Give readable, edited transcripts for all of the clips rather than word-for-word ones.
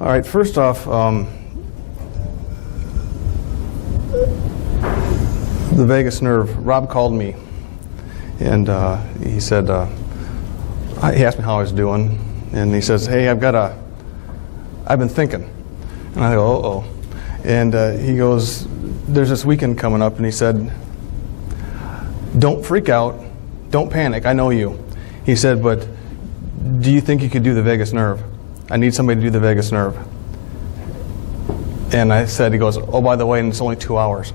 All right, first off, the vagus nerve. Rob called me, and he said, he asked me how I was doing, and he says, hey, I've been thinking. And I go, uh-oh. And he goes, there's this weekend coming up, and he said, don't freak out, don't panic, I know you. He said, but do you think you could do the vagus nerve? I need somebody to do the vagus nerve. And I said, he goes, oh, by the way, and it's only 2 hours.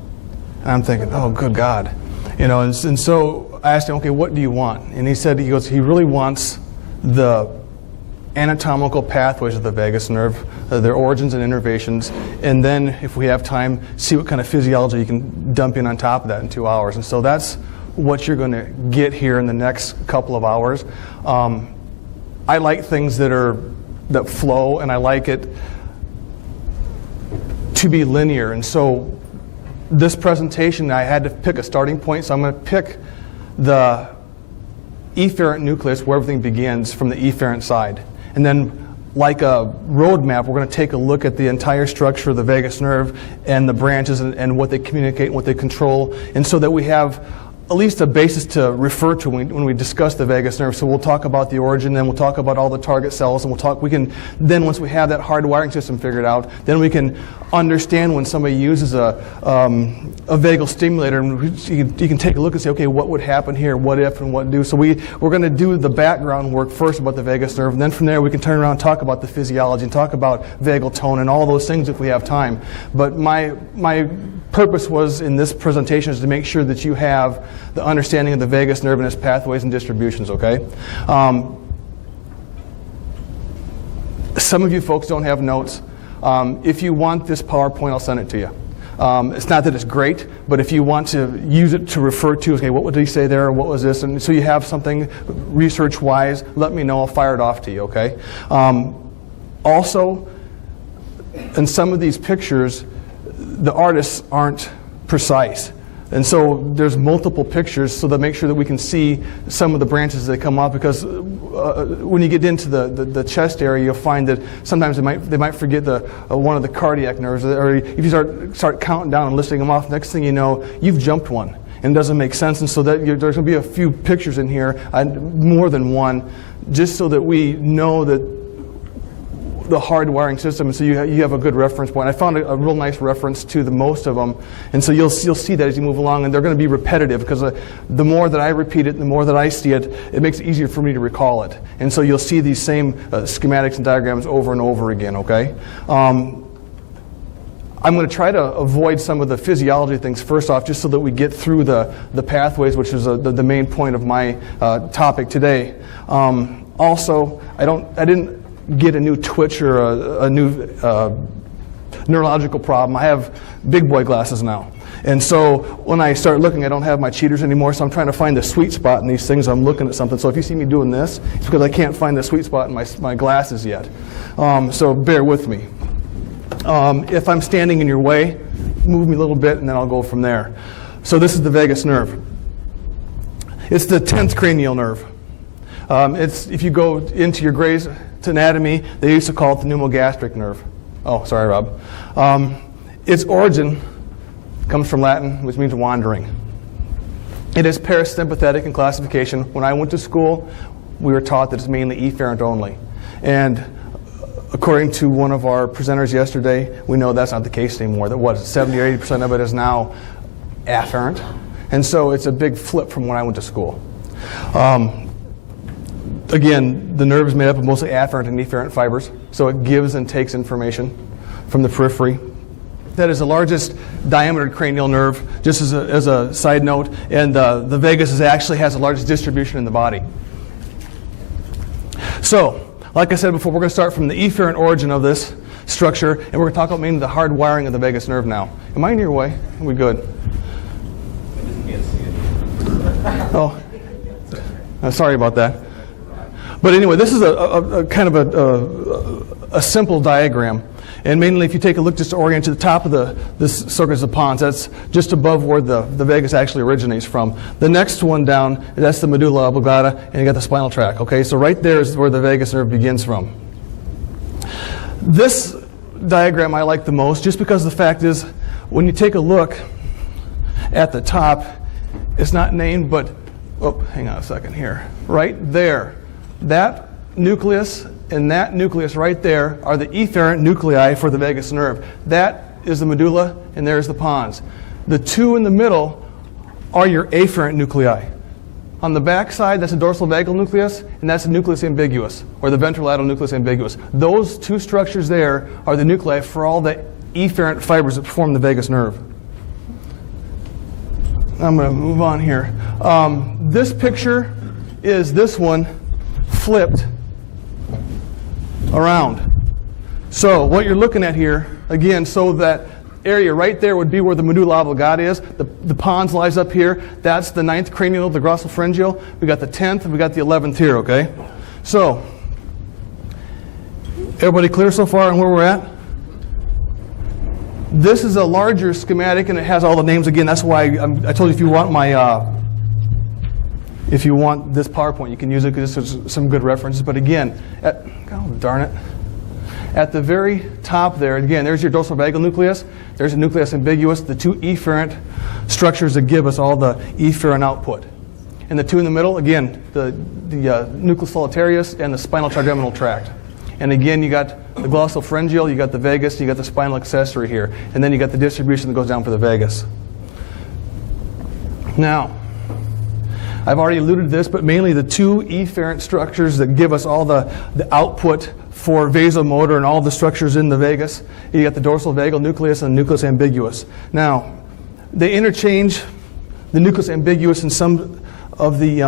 And I'm thinking, oh, good God. You know, and so I asked him, okay, what do you want? And he said, he goes, he really wants the anatomical pathways of the vagus nerve, their origins and innervations, and then, if we have time, see what kind of physiology you can dump in on top of that in 2 hours. And so that's what you're going to get here in the next couple of hours. I like things that flow, and I like it to be linear. And so this presentation, I had to pick a starting point, so I'm going to pick the efferent nucleus where everything begins from the efferent side. And then, like a roadmap, we're going to take a look at the entire structure of the vagus nerve and the branches and what they communicate and what they control, and so that we have at least a basis to refer to when we discuss the vagus nerve. So we'll talk about the origin, then we'll talk about all the target cells, and then once we have that hardwiring system figured out, then we can understand when somebody uses a vagal stimulator, and you can take a look and say, okay, what would happen here, what if, and what do. So we're going to do the background work first about the vagus nerve, and then from there we can turn around and talk about the physiology and talk about vagal tone and all those things if we have time. But my purpose was in this presentation is to make sure that you have the understanding of the vagus nerve and its pathways and distributions, okay? Some of you folks don't have notes. If you want this PowerPoint, I'll send it to you. It's not that it's great, but if you want to use it to refer to, okay, what did he say there, what was this, and so you have something research-wise, let me know, I'll fire it off to you, okay? Also, in some of these pictures, the artists aren't precise. And so there's multiple pictures so that make sure that we can see some of the branches that come off, because when you get into the chest area, you'll find that sometimes they might forget one of the cardiac nerves, or if you start counting down and listing them off, next thing you know, you've jumped one. And it doesn't make sense, and so that there's going to be a few pictures in here, more than one, just so that we know that the hardwiring system, and so you have a good reference point. I found a real nice reference to most of them, and so you'll see that as you move along, and they're going to be repetitive, because the more that I repeat it, the more that I see it, it makes it easier for me to recall it. And so you'll see these same schematics and diagrams over and over again, okay? I'm going to try to avoid some of the physiology things first off, just so that we get through the pathways, which is the main point of my topic today. Also, I didn't get a new twitch or a new neurological problem. I have big boy glasses now. And so when I start looking, I don't have my cheaters anymore, so I'm trying to find the sweet spot in these things. I'm looking at something. So if you see me doing this, it's because I can't find the sweet spot in my glasses yet. So bear with me. If I'm standing in your way, move me a little bit, and then I'll go from there. So this is the vagus nerve. It's the 10th cranial nerve. If you go into your Gray's anatomy, they used to call it the pneumogastric nerve. Oh, sorry, Rob. Its origin comes from Latin, which means wandering. It is parasympathetic in classification. When I went to school, we were taught that it's mainly efferent only. And according to one of our presenters yesterday, we know that's not the case anymore. That 70 or 80% of it is now afferent. And so it's a big flip from when I went to school. Again, the nerve is made up of mostly afferent and efferent fibers, so it gives and takes information from the periphery. That is the largest diameter cranial nerve, just as a side note, and the vagus actually has the largest distribution in the body. So, like I said before, we're going to start from the efferent origin of this structure, and we're going to talk about mainly the hard wiring of the vagus nerve now. Am I in your way? Are we good? I just can't see it. Oh, sorry about that. But anyway, this is a kind of a simple diagram. And mainly, if you take a look just to orient to the top of this circus of pons, that's just above where the vagus actually originates from. The next one down, that's the medulla oblongata, and you got the spinal tract. Okay, so right there is where the vagus nerve begins from. This diagram I like the most, just because the fact is, when you take a look at the top, it's not named, but, oh, hang on a second here. Right there, that nucleus and that nucleus right there are the efferent nuclei for the vagus nerve. That is the medulla, and there's the pons. The two in the middle are your afferent nuclei. On the back side, that's a dorsal vagal nucleus, and that's the nucleus ambiguus, or the ventrolateral nucleus ambiguus. Those two structures there are the nuclei for all the efferent fibers that form the vagus nerve. I'm going to move on here. This picture is this one flipped around. So what you're looking at here, again, so that area right there would be where the medulla oblongata is. The pons lies up here. That's the 9th cranial, the glossopharyngeal. We got the 10th, and we got the 11th here, okay? So, everybody clear so far on where we're at? This is a larger schematic, and it has all the names again. That's why I told you if you want if you want this PowerPoint, you can use it because there's some good references. But again, oh darn it. At the very top there, again, there's your dorsal vagal nucleus. There's a nucleus ambiguus, the two efferent structures that give us all the efferent output. And the two in the middle, again, the nucleus solitarius and the spinal trigeminal tract. And again, you got the glossopharyngeal, you got the vagus, you got the spinal accessory here. And then you got the distribution that goes down for the vagus. Now, I've already alluded to this, but mainly the two efferent structures that give us all the output for vasomotor and all the structures in the vagus. You got the dorsal vagal nucleus and the nucleus ambiguus. Now, they interchange the nucleus ambiguus in some of the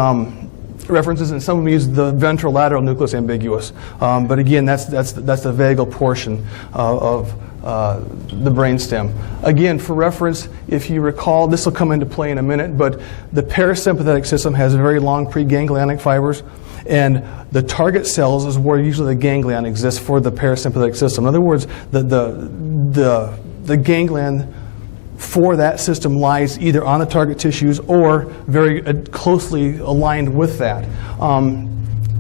references, and some of them use the ventrolateral nucleus ambiguus. But again, that's the vagal portion of the brainstem. Again, for reference, if you recall, this will come into play in a minute, but the parasympathetic system has very long preganglionic fibers, and the target cells is where usually the ganglion exists for the parasympathetic system. In other words, the ganglion for that system lies either on the target tissues or very closely aligned with that. I'm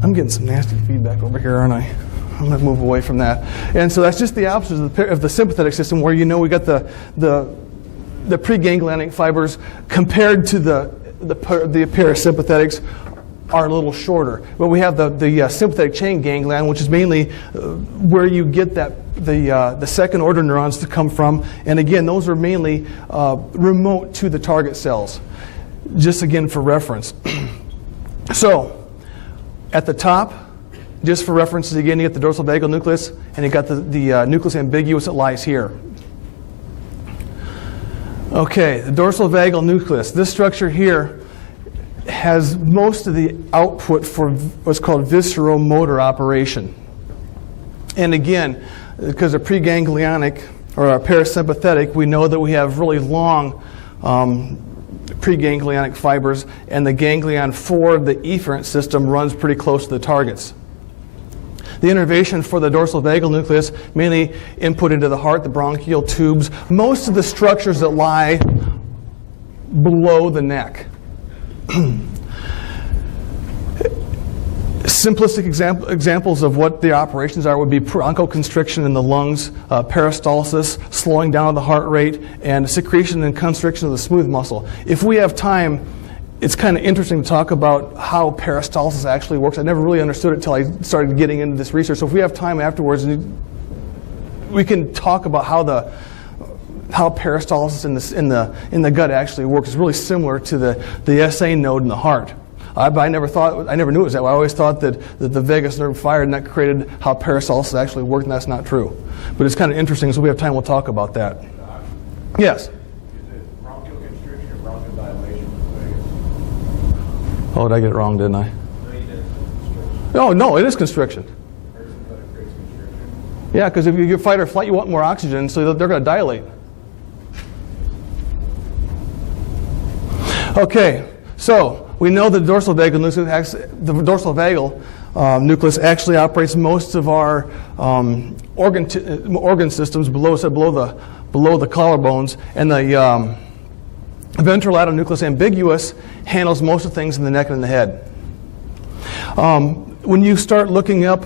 getting some nasty feedback over here, aren't I? I'm going to move away from that. And so that's just the opposite of the sympathetic system, where we got the preganglionic fibers compared to the parasympathetics are a little shorter. But we have the sympathetic chain ganglion, which is mainly where you get the second order neurons to come from. And again, those are mainly remote to the target cells. Just again for reference. So, at the top, just for references again, you get the dorsal vagal nucleus, and you got the nucleus ambiguus that lies here. Okay, the dorsal vagal nucleus. This structure here has most of the output for what's called visceromotor operation. And again, because of preganglionic or our parasympathetic, we know that we have really long preganglionic fibers, and the ganglion for the efferent system runs pretty close to the targets. The innervation for the dorsal vagal nucleus mainly input into the heart, the bronchial tubes, most of the structures that lie below the neck. Simplistic examples of what the operations are would be bronchoconstriction in the lungs, peristalsis, slowing down of the heart rate, and secretion and constriction of the smooth muscle. If we have time, it's kind of interesting to talk about how peristalsis actually works. I never really understood it until I started getting into this research. So if we have time afterwards, we can talk about how peristalsis in the gut actually works. It's really similar to the SA node in the heart. I never knew it was that way. I always thought that the vagus nerve fired, and that created how peristalsis actually worked, and that's not true. But it's kind of interesting, so if we have time, we'll talk about that. Yes? Is it bronchoconstriction or bronchodilation? Oh, did I get it wrong, didn't I? No, you didn't. Constriction. Oh, no, it is constriction. Parasympathetic creates constriction. Yeah, because if you fight or flight, you want more oxygen, so they're going to dilate. Okay, so we know the dorsal vagal nucleus actually operates most of our organ systems below the collarbones, and the ventrolateral nucleus ambiguus handles most of things in the neck and in the head. When you start looking up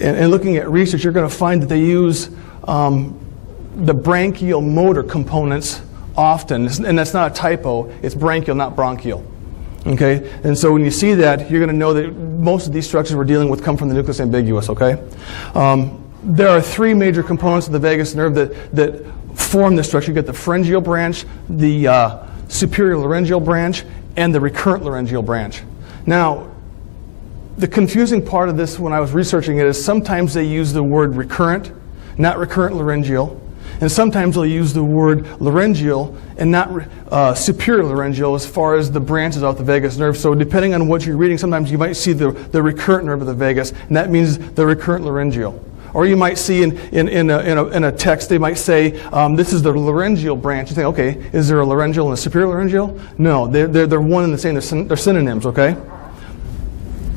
and looking at research, you're going to find that they use the branchial motor components often, and that's not a typo. It's branchial, not bronchial. Okay, and so when you see that, you're going to know that most of these structures we're dealing with come from the nucleus ambiguus. Okay, there are three major components of the vagus nerve that form this structure. You get the pharyngeal branch, the superior laryngeal branch, and the recurrent laryngeal branch. Now, the confusing part of this when I was researching it is sometimes they use the word recurrent, not recurrent laryngeal, and sometimes they'll use the word laryngeal and not superior laryngeal as far as the branches off the vagus nerve. So depending on what you're reading, sometimes you might see the recurrent nerve of the vagus, and that means the recurrent laryngeal. Or you might see in a text, they might say, this is the laryngeal branch. You think, okay, is there a laryngeal and a superior laryngeal? No, they're one and the same. They're synonyms, okay?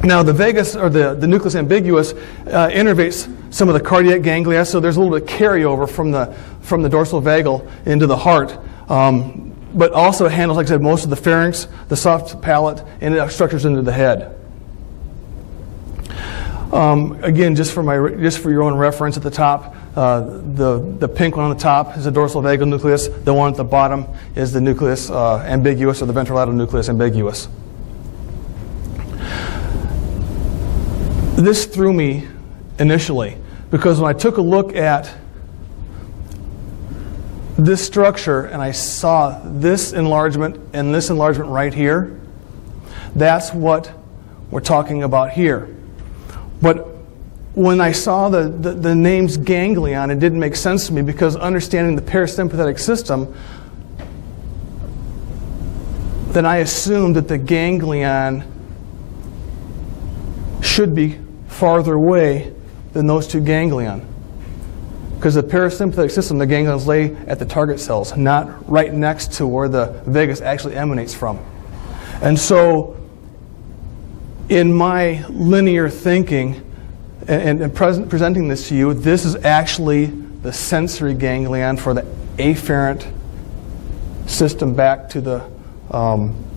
Now, the vagus, or the nucleus ambiguus, innervates some of the cardiac ganglia, so there's a little bit of carryover from the dorsal vagal into the heart. But also handles, like I said, most of the pharynx, the soft palate, and it structures into the head. Again, just for your own reference, at the top, the pink one on the top is the dorsal vagal nucleus. The one at the bottom is the nucleus ambiguus, or the ventrolateral nucleus ambiguus. This threw me initially because when I took a look at this structure and I saw this enlargement and this enlargement right here, that's what we're talking about here. But when I saw the names ganglion, it didn't make sense to me because understanding the parasympathetic system, then I assumed that the ganglion should be farther away than those two ganglion. Because the parasympathetic system, the ganglions lay at the target cells, not right next to where the vagus actually emanates from. And so, in my linear thinking, and presenting this to you, this is actually the sensory ganglion for the afferent system back to the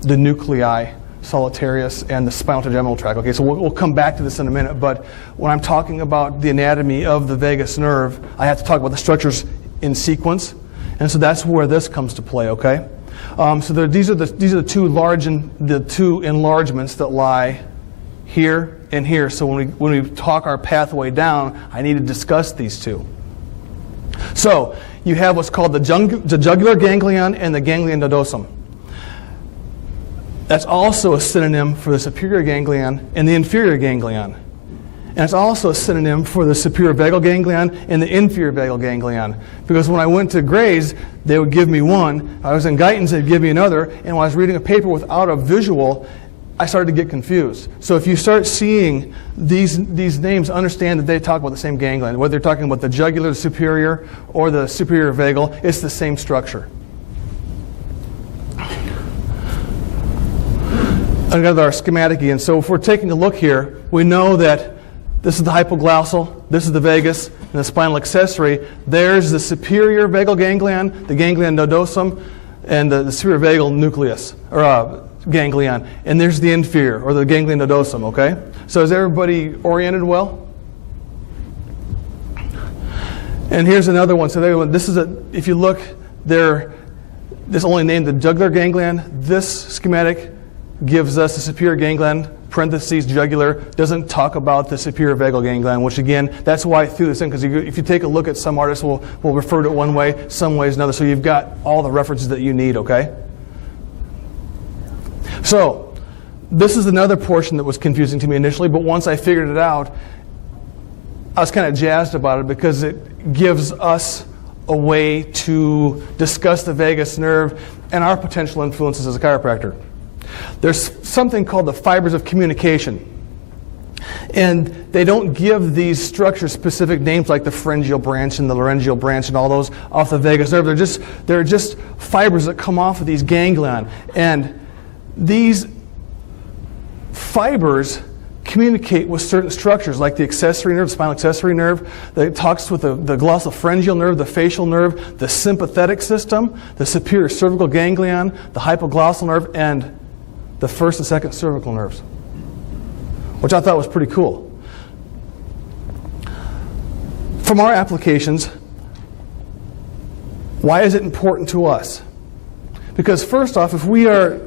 nuclei solitarius and the spinal trigeminal tract. Okay, so we'll come back to this in a minute, but when I'm talking about the anatomy of the vagus nerve, I have to talk about the structures in sequence, and so that's where this comes to play. Okay, so these are the two enlargements that lie here and here. So when we talk our pathway down, I need to discuss these two. So you have what's called the jugular ganglion and the ganglion nodosum. That's also a synonym for the superior ganglion and the inferior ganglion. And it's also a synonym for the superior vagal ganglion and the inferior vagal ganglion. Because when I went to Gray's, they would give me one. I was in Guyton's, they'd give me another. And when I was reading a paper without a visual, I started to get confused. So if you start seeing these names, understand that they talk about the same ganglion. Whether they're talking about the jugular, the superior, or the superior vagal, it's the same structure. I've got our schematic again. So if we're taking a look here, we know that this is the hypoglossal, this is the vagus, and the spinal accessory. There's the superior vagal ganglion, the ganglion nodosum, and the superior vagal nucleus, or ganglion. And there's the inferior, or the ganglion nodosum, okay? So is everybody oriented well? And here's another one. So this is if you look there, this only named the jugular ganglion. This schematic gives us the superior ganglion, parentheses, jugular, doesn't talk about the superior vagal ganglion, which again, that's why I threw this in, because if you take a look at some artists, will refer to it one way, some ways another, so you've got all the references that you need, okay? So, this is another portion that was confusing to me initially, but once I figured it out, I was kind of jazzed about it because it gives us a way to discuss the vagus nerve and our potential influences as a chiropractor. There's something called the fibers of communication. And they don't give these structures specific names like the pharyngeal branch and the laryngeal branch and all those off the vagus nerve. They're just fibers that come off of these ganglion. And these fibers communicate with certain structures like the accessory nerve, the spinal accessory nerve, that talks with the glossopharyngeal nerve, the facial nerve, the sympathetic system, the superior cervical ganglion, the hypoglossal nerve, and the first and second cervical nerves, which I thought was pretty cool. from our applications, why is it important to us? Because first off, if we are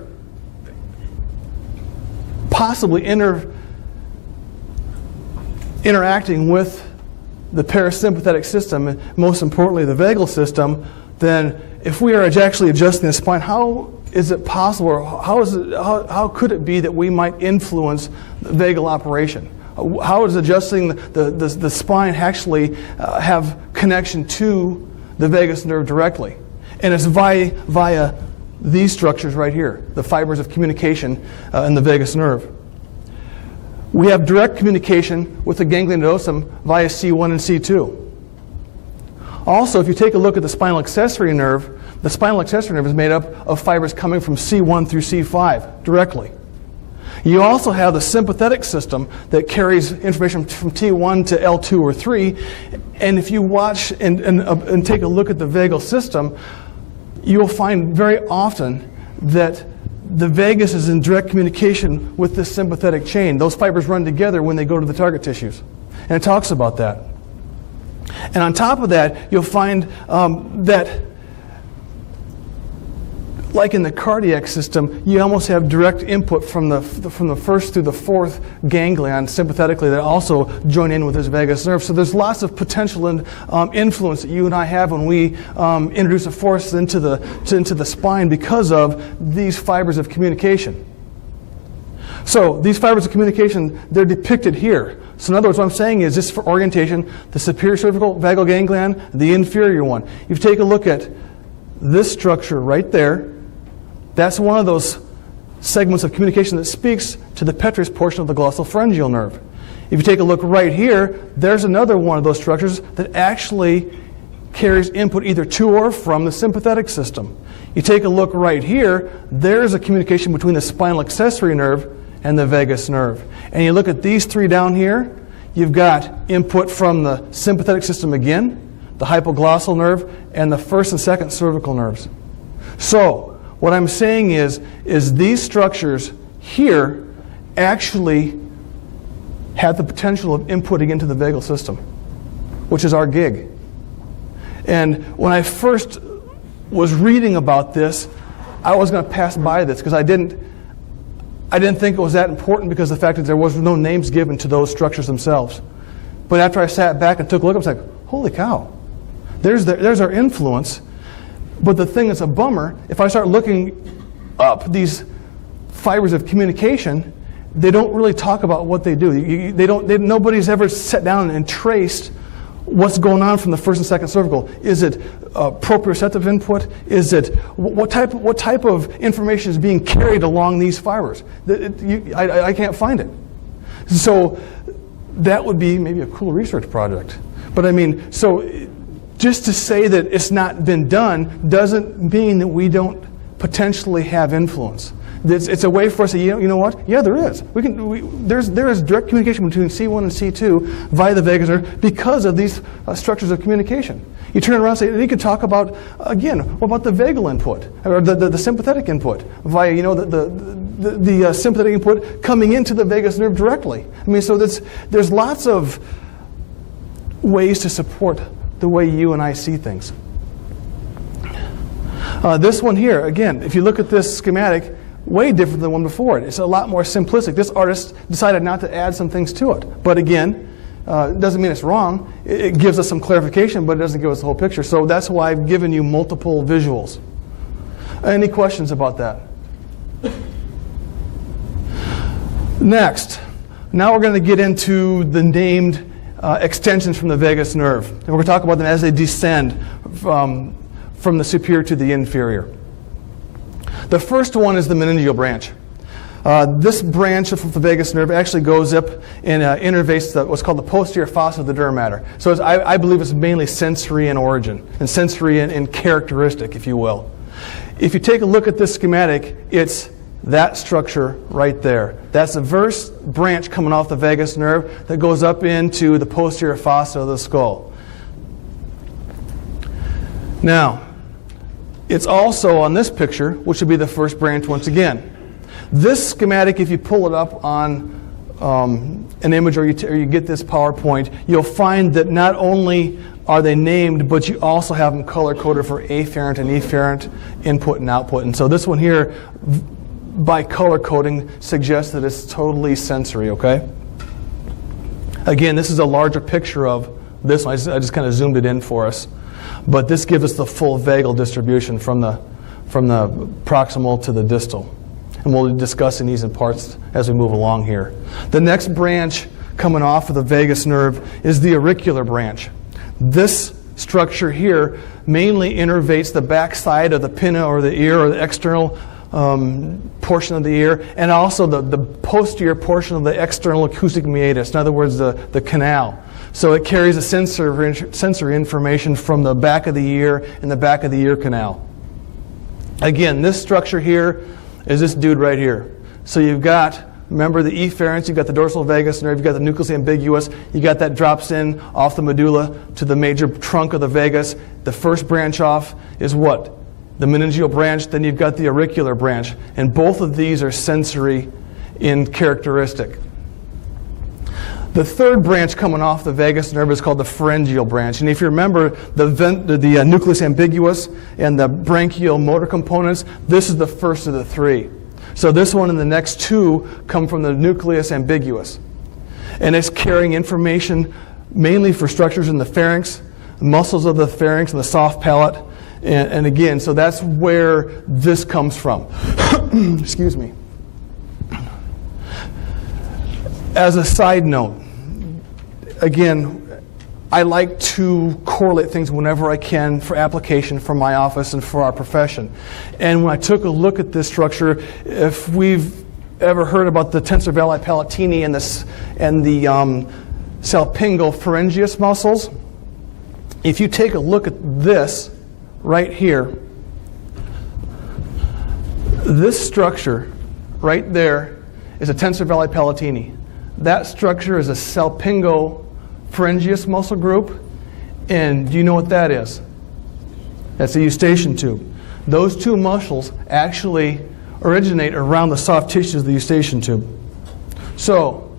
possibly interacting with the parasympathetic system, and most importantly the vagal system, then if we are actually adjusting the spine, how is it possible, or how could it be that we might influence the vagal operation? How does adjusting the spine actually have connection to the vagus nerve directly? And it's via these structures right here, the fibers of communication in the vagus nerve. We have direct communication with the ganglion nodosum via C1 and C2. Also, if you take a look at the spinal accessory nerve, the spinal accessory nerve is made up of fibers coming from C1 through C5 directly. You also have the sympathetic system that carries information from T1 to L2 or 3. And if you watch and take a look at the vagal system, you'll find very often that the vagus is in direct communication with this sympathetic chain. Those fibers run together when they go to the target tissues. And it talks about that. And on top of that, you'll find that, like in the cardiac system, you almost have direct input from the first through the fourth ganglion sympathetically that also join in with this vagus nerve. So there's lots of potential and influence that you and I have when we introduce a force into the spine because of these fibers of communication. So these fibers of communication, they're depicted here. So in other words, what I'm saying is, just for orientation, the superior cervical vagal ganglion, the inferior one. If you take a look at this structure right there, that's one of those segments of communication that speaks to the petrous portion of the glossopharyngeal nerve. If you take a look right here, there's another one of those structures that actually carries input either to or from the sympathetic system. You take a look right here, there's a communication between the spinal accessory nerve and the vagus nerve. And you look at these three down here, you've got input from the sympathetic system again, the hypoglossal nerve, and the first and second cervical nerves. So, what I'm saying is these structures here actually have the potential of inputting into the vagal system, which is our gig. And when I first was reading about this, I was going to pass by this because I didn't think it was that important because of the fact that there was no names given to those structures themselves. But after I sat back and took a look, I was like, holy cow, there's our influence. But the thing that's a bummer, if I start looking up these fibers of communication, they don't really talk about what they do. Nobody's ever sat down and traced what's going on from the first and second cervical. Is it proprioceptive input? Is it what type of information is being carried along these fibers? I can't find it. So that would be maybe a cool research project. But I mean, so just to say that it's not been done doesn't mean that we don't potentially have influence. It's a way for us to, you know what? Yeah, there is. There is direct communication between C1 and C2 via the vagus nerve because of these structures of communication. You turn around and say, you could talk about, again, what about the vagal input, or the sympathetic input, via, the sympathetic input coming into the vagus nerve directly. I mean, so there's lots of ways to support the way you and I see things. This one here, again, if you look at this schematic, way different than the one before it. It's a lot more simplistic. This artist decided not to add some things to it. But again, it doesn't mean it's wrong. It gives us some clarification, but it doesn't give us the whole picture. So that's why I've given you multiple visuals. Any questions about that? Next, now we're going to get into the named extensions from the vagus nerve. And we're going to talk about them as they descend from the superior to the inferior. The first one is the meningeal branch. This branch of the vagus nerve actually goes up and innervates what's called the posterior fossa of the dura mater. So I believe it's mainly sensory in origin, and sensory in characteristic, if you will. If you take a look at this schematic, it's that structure right there. That's the first branch coming off the vagus nerve that goes up into the posterior fossa of the skull. Now, it's also on this picture, which would be the first branch once again. This schematic, if you pull it up on an image or you get this PowerPoint, you'll find that not only are they named, but you also have them color-coded for afferent and efferent input and output. And so this one here, by color coding, suggests that it's totally sensory, okay? Again, this is a larger picture of this one. I just kind of zoomed it in for us. But this gives us the full vagal distribution from the proximal to the distal. And we'll be discussing these in parts as we move along here. The next branch coming off of the vagus nerve is the auricular branch. This structure here mainly innervates the back side of the pinna or the ear or the external portion of the ear, and also the posterior portion of the external acoustic meatus, in other words, the canal. So it carries a sensory information from the back of the ear and the back of the ear canal. Again, this structure here is this dude right here. So you've got, remember the efferents, you've got the dorsal vagus nerve, you've got the nucleus ambiguus, you got that drops in off the medulla to the major trunk of the vagus. The first branch off is what? The meningeal branch. Then you've got the auricular branch. And both of these are sensory in characteristic. The third branch coming off the vagus nerve is called the pharyngeal branch. And if you remember the nucleus ambiguus and the branchial motor components, this is the first of the three. So this one and the next two come from the nucleus ambiguous. And it's carrying information mainly for structures in the pharynx, muscles of the pharynx and the soft palate. And again, so that's where this comes from. Excuse me. As a side note, again, I like to correlate things whenever I can for application for my office and for our profession. And when I took a look at this structure, if we've ever heard about the tensor valli palatini and the salpingo pharyngeus muscles, if you take a look at this right here, this structure right there is a tensor valli palatini. That structure is a salpingo pharyngeus muscle group, and do you know what that is? That's the eustachian tube. Those two muscles actually originate around the soft tissues of the eustachian tube. So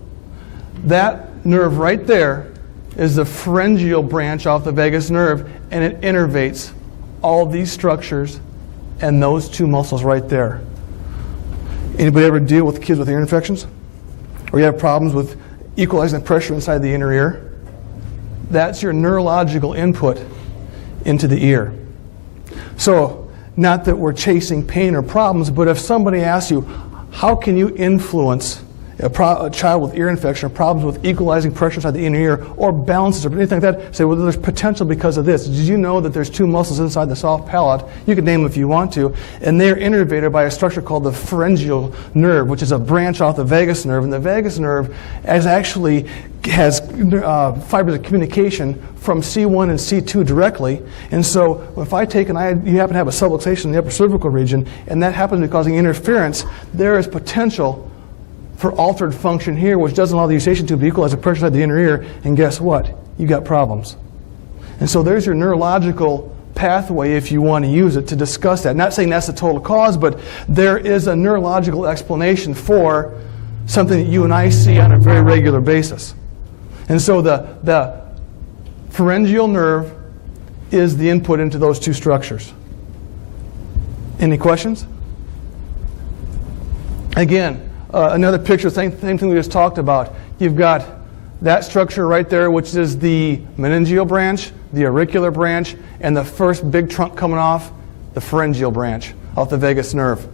that nerve right there is the pharyngeal branch off the vagus nerve, and it innervates all these structures and those two muscles right there. Anybody ever deal with kids with ear infections? Or you have problems with equalizing the pressure inside the inner ear? That's your neurological input into the ear. So, not that we're chasing pain or problems, but if somebody asks you, how can you influence a child with ear infection or problems with equalizing pressure inside the inner ear or balances or anything like that, say, well, there's potential because of this. Did you know that there's two muscles inside the soft palate? You can name them if you want to. And they're innervated by a structure called the pharyngeal nerve, which is a branch off the vagus nerve. And the vagus nerve has fibers of communication from C1 and C2 directly. And so if I take you happen to have a subluxation in the upper cervical region, and that happens to be causing interference, there is potential for altered function here, which doesn't allow the eustachian tube to equalize the pressure inside the inner ear, and guess what? You got problems. And so there's your neurological pathway if you want to use it to discuss that. Not saying that's the total cause, but there is a neurological explanation for something that you and I see on a very regular basis. And so the pharyngeal nerve is the input into those two structures. Any questions? Again, another picture, same thing we just talked about. You've got that structure right there, which is the meningeal branch, the auricular branch, and the first big trunk coming off, the pharyngeal branch, off the vagus nerve.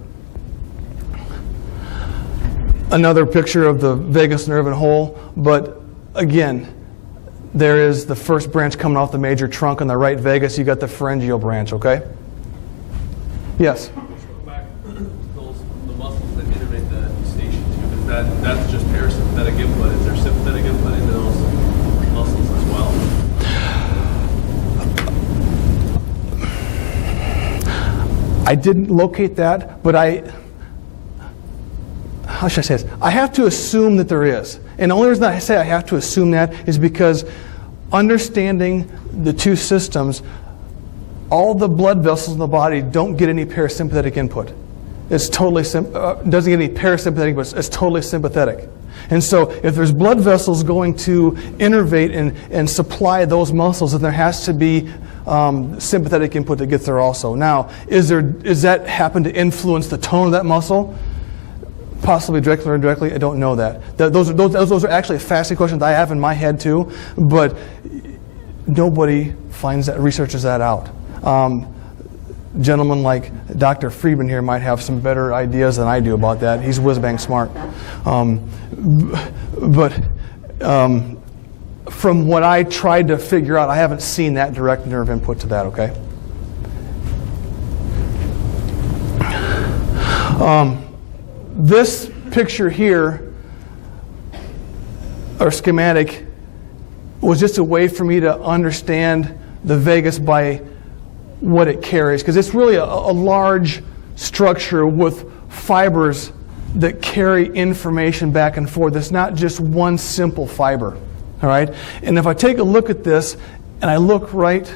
Another picture of the vagus nerve in whole, but again, there is the first branch coming off the major trunk on the right vagus. You got the pharyngeal branch, okay? Yes? That's just parasympathetic input. Is there sympathetic input into those muscles as well? I didn't locate that, but how should I say this? I have to assume that there is. And the only reason I say I have to assume that is because understanding the two systems, all the blood vessels in the body don't get any parasympathetic input. It's totally doesn't get any parasympathetic, but it's totally sympathetic. And so if there's blood vessels going to innervate and supply those muscles, then there has to be sympathetic input that gets there also. Now, is that happen to influence the tone of that muscle? Possibly directly or indirectly, I don't know that. Those are actually fascinating questions I have in my head too, but nobody researches that out. Gentlemen like Dr. Friedman here might have some better ideas than I do about that. He's whiz-bang smart. But from what I tried to figure out, I haven't seen that direct nerve input to that, okay? This picture here, or schematic, was just a way for me to understand the vagus by what it carries, because it's really a large structure with fibers that carry information back and forth. It's not just one simple fiber, all right? And if I take a look at this, and I look right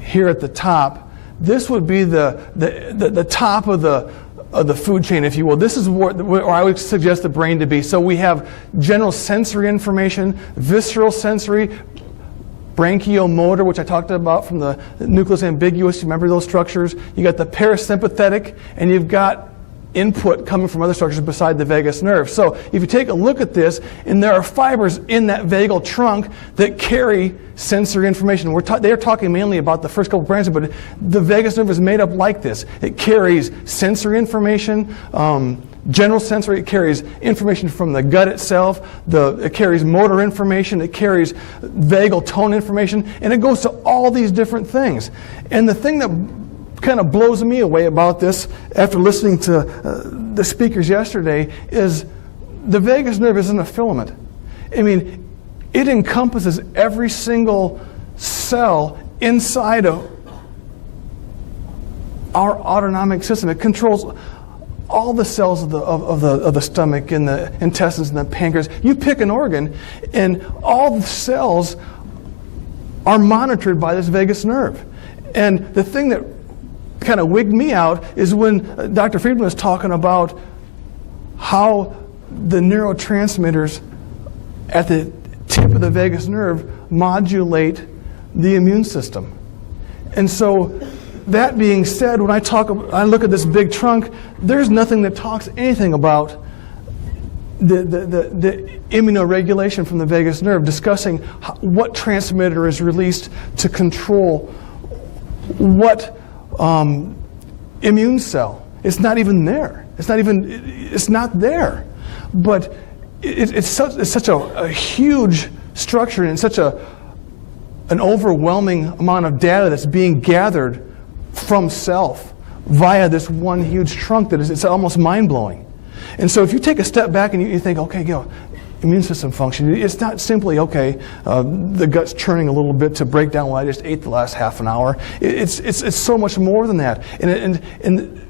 here at the top, this would be the top of the food chain, if you will. This is where I would suggest the brain to be. So we have general sensory information, visceral sensory, brachiomotor, which I talked about from the nucleus ambiguous. You remember those structures? You got the parasympathetic, and you've got input coming from other structures beside the vagus nerve. So if you take a look at this, and there are fibers in that vagal trunk that carry sensory information. They're talking mainly about the first couple branches, but the vagus nerve is made up like this. It carries sensory information, general sensory. It carries information from the gut itself. It carries motor information. It carries vagal tone information, and it goes to all these different things. And the thing that kind of blows me away about this, after listening to the speakers yesterday, is the vagus nerve isn't a filament. I mean, it encompasses every single cell inside of our autonomic system. It controls all the cells of the stomach and the intestines and the pancreas. You pick an organ, and all the cells are monitored by this vagus nerve. And the thing that kind of wigged me out is when Dr. Friedman was talking about how the neurotransmitters at the tip of the vagus nerve modulate the immune system. And so, that being said, when I look at this big trunk, there's nothing that talks anything about the immunoregulation from the vagus nerve, discussing what transmitter is released to control what immune cell. It's not even there. It's not there. But it's such a huge structure, and such an overwhelming amount of data that's being gathered from self via this one huge trunk that it's almost mind-blowing. And so if you take a step back and you think, okay, immune system function, it's not simply, the gut's churning a little bit to break down what I just ate the last half an hour. It's so much more than that. And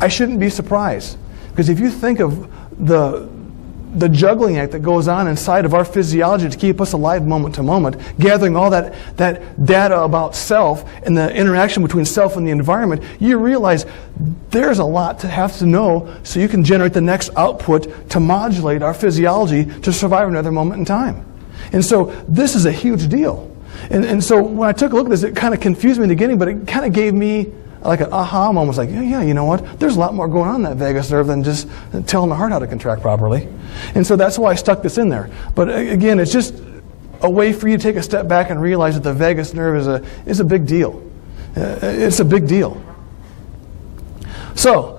I shouldn't be surprised, because if you think of the juggling act that goes on inside of our physiology to keep us alive moment to moment, gathering all that data about self and the interaction between self and the environment, you realize there's a lot to have to know so you can generate the next output to modulate our physiology to survive another moment in time. And so this is a huge deal. And so when I took a look at this, it kind of confused me in the beginning, but it kind of gave me like an aha moment. Like, yeah, you know what? There's a lot more going on in that vagus nerve than just telling the heart how to contract properly. And so that's why I stuck this in there. But again, it's just a way for you to take a step back and realize that the vagus nerve is a big deal. It's a big deal. So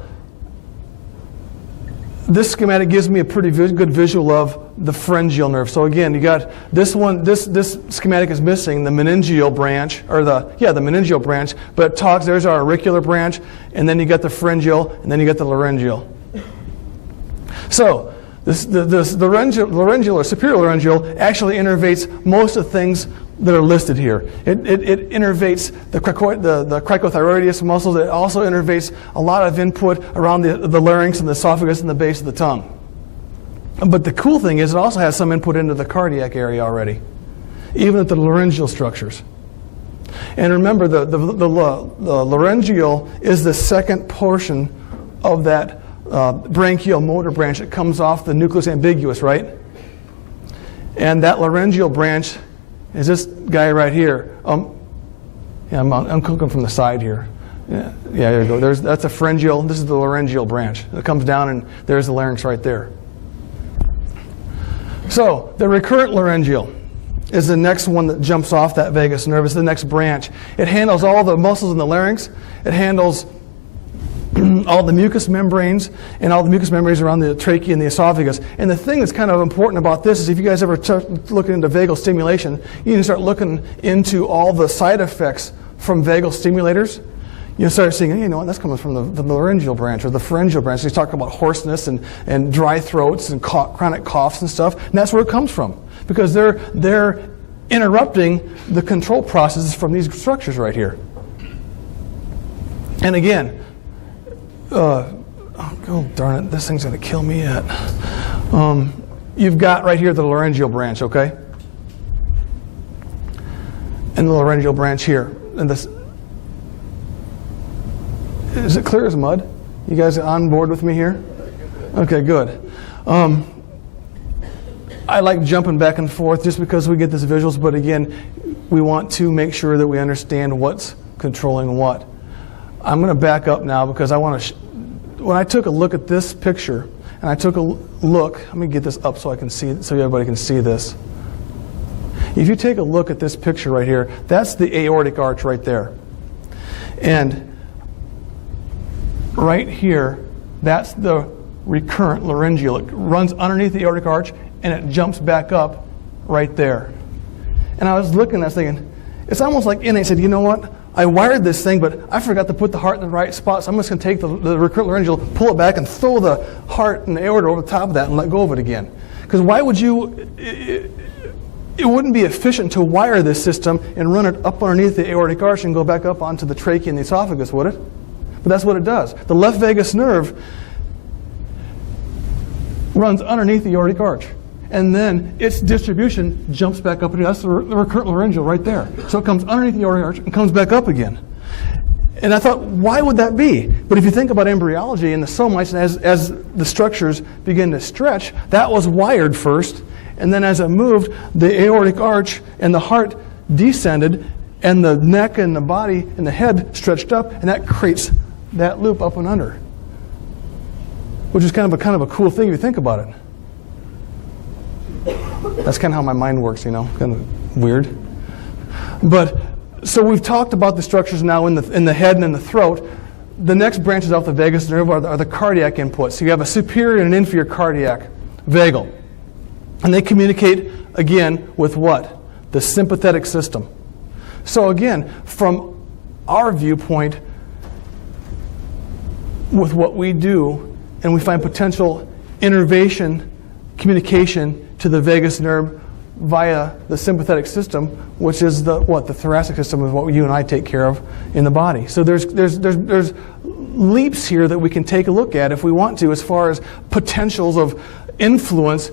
this schematic gives me a pretty good visual of the pharyngeal nerve. So again, you got this one. This schematic is missing the meningeal branch, or the meningeal branch. But there's our auricular branch, and then you got the pharyngeal, and then you got the laryngeal. So the laryngeal or superior laryngeal actually innervates most of the things that are listed here. It innervates the cricothyroideus muscles. It also innervates a lot of input around the larynx and the esophagus and the base of the tongue. But the cool thing is it also has some input into the cardiac area already, even at the laryngeal structures. And remember, the laryngeal is the second portion of that branchial motor branch that comes off the nucleus ambiguous, right? And that laryngeal branch is this guy right here. Yeah, I'm cooking from the side here. Yeah, there you go. That's a pharyngeal. This is the laryngeal branch. It comes down, and there's the larynx right there. So the recurrent laryngeal is the next one that jumps off that vagus nerve. It's the next branch. It handles all the muscles in the larynx. It handles all the mucous membranes and all the mucous membranes around the trachea and the esophagus. And the thing that's kind of important about this is if you guys ever look into vagal stimulation, you can start looking into all the side effects from vagal stimulators. You start seeing, you know what, that's coming from the laryngeal branch or the pharyngeal branch. He's talking about hoarseness and dry throats and chronic coughs and stuff. And that's where it comes from because they're interrupting the control processes from these structures right here. And again, oh darn it, this thing's going to kill me yet. You've got right here the laryngeal branch, okay? And the laryngeal branch here. And this, is it clear as mud? You guys on board with me here? Okay, good. I like jumping back and forth just because we get these visuals, but again, we want to make sure that we understand what's controlling what. I'm going to back up now because I want to. When I took a look at this picture, and I took a look, let me get this up so I can see, so everybody can see this. If you take a look at this picture right here, that's the aortic arch right there, and right here, that's the recurrent laryngeal. It runs underneath the aortic arch, and it jumps back up right there. And I was looking, I was thinking, it's almost like innate. I said, you know what? I wired this thing, but I forgot to put the heart in the right spot, so I'm just going to take the recurrent laryngeal, pull it back, and throw the heart and the aorta over the top of that and let go of it again. Because why would you... It wouldn't be efficient to wire this system and run it up underneath the aortic arch and go back up onto the trachea and the esophagus, would it? But that's what it does. The left vagus nerve runs underneath the aortic arch. And then its distribution jumps back up. That's the recurrent laryngeal right there. So it comes underneath the aortic arch and comes back up again. And I thought, why would that be? But if you think about embryology and the somites, as the structures begin to stretch, that was wired first. And then as it moved, the aortic arch and the heart descended, and the neck and the body and the head stretched up, and that creates that loop up and under, which is kind of a cool thing if you think about it. That's kind of how my mind works, you know, kind of weird. But so we've talked about the structures now in the head and in the throat. The next branches off the vagus nerve are the cardiac inputs. So you have a superior and an inferior cardiac vagal. And they communicate, again, with what? The sympathetic system. So again, from our viewpoint, with what we do, and we find potential innervation, communication to the vagus nerve via the sympathetic system, which is the thoracic system is what you and I take care of in the body. So there's leaps here that we can take a look at if we want to, as far as potentials of influence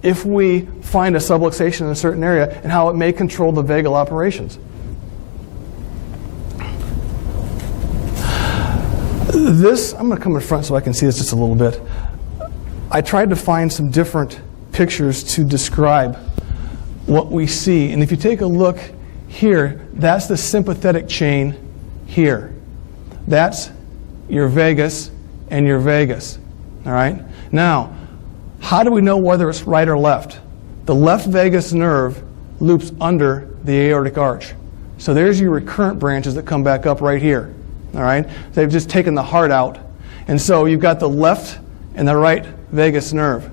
if we find a subluxation in a certain area and how it may control the vagal operations. This, I'm going to come in front so I can see this just a little bit. I tried to find some different pictures to describe what we see. And if you take a look here, that's the sympathetic chain here. That's your vagus and your vagus. All right? Now, how do we know whether it's right or left? The left vagus nerve loops under the aortic arch. So there's your recurrent branches that come back up right here. All right? They've just taken the heart out. And so you've got the left and the right vagus nerve.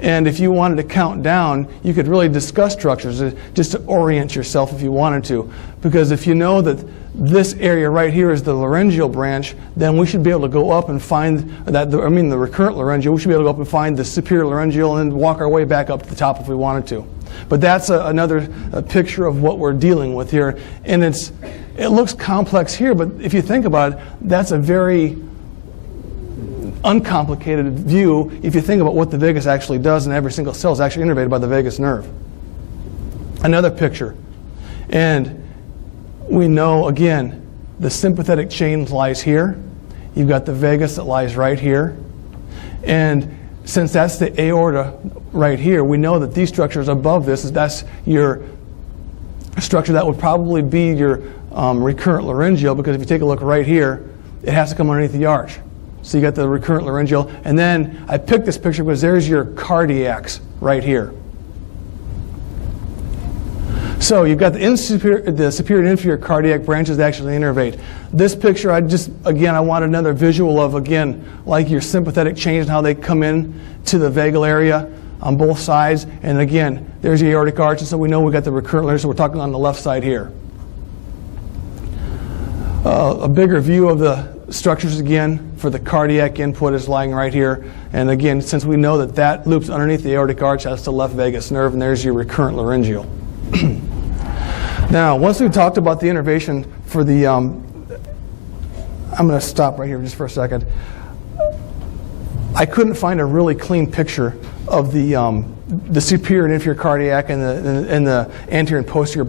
And if you wanted to count down, you could really discuss structures just to orient yourself if you wanted to. Because if you know that this area right here is the laryngeal branch, then we should be able to go up and find the recurrent laryngeal. We should be able to go up and find the superior laryngeal and then walk our way back up to the top if we wanted to. But that's another picture of what we're dealing with here. And it looks complex here, but if you think about it, that's a very uncomplicated view if you think about what the vagus actually does, and every single cell is actually innervated by the vagus nerve. Another picture. And we know, again, the sympathetic chain lies here. You've got the vagus that lies right here. And since that's the aorta right here, we know that these structures above this, that's your structure that would probably be your recurrent laryngeal, because if you take a look right here, it has to come underneath the arch. So you got the recurrent laryngeal. And then I picked this picture because there's your cardiacs right here. So you've got the superior and inferior cardiac branches that actually innervate. This picture, I wanted another visual of, again, like your sympathetic change and how they come in to the vagal area on both sides. And again, there's the aortic arch, and so we know we've got the recurrent laryngeal, so we're talking on the left side here. A bigger view of the structures again for the cardiac input is lying right here. And again, since we know that that loops underneath the aortic arch, that's the left vagus nerve, and there's your recurrent laryngeal. Now, once we've talked about the innervation for the, I'm going to stop right here just for a second. I couldn't find a really clean picture of the superior and inferior cardiac and the anterior and posterior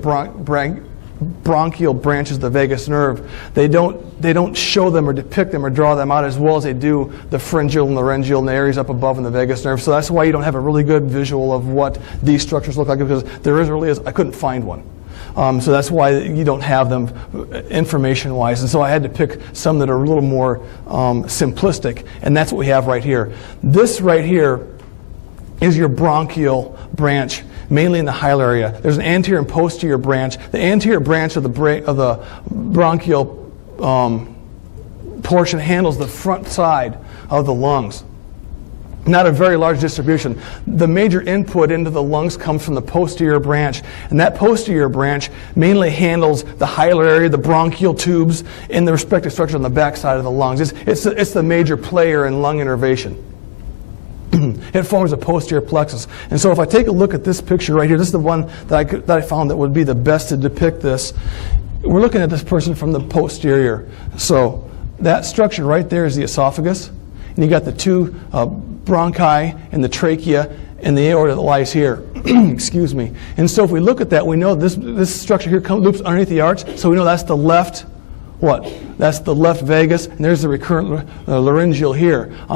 bronchial branches of the vagus nerve. They don't show them or depict them or draw them out as well as they do the pharyngeal and laryngeal and the areas up above in the vagus nerve. So that's why you don't have a really good visual of what these structures look like, because I couldn't find one. So that's why you don't have them information-wise. And so I had to pick some that are a little more simplistic, and that's what we have right here. This right here is your bronchial branch, mainly in the hilar area. There's an anterior and posterior branch. The anterior branch of the bronchial portion handles the front side of the lungs. Not a very large distribution. The major input into the lungs comes from the posterior branch, and that posterior branch mainly handles the hilar area, the bronchial tubes, and the respective structure on the back side of the lungs. It's the major player in lung innervation. It forms a posterior plexus. And so if I take a look at this picture right here, this is the one that I found that would be the best to depict this. We're looking at this person from the posterior. So that structure right there is the esophagus. And you got the two bronchi and the trachea and the aorta that lies here. Excuse me. And so if we look at that, we know this structure here loops underneath the arch. So we know that's the left, what? That's the left vagus, and there's the recurrent laryngeal here. On the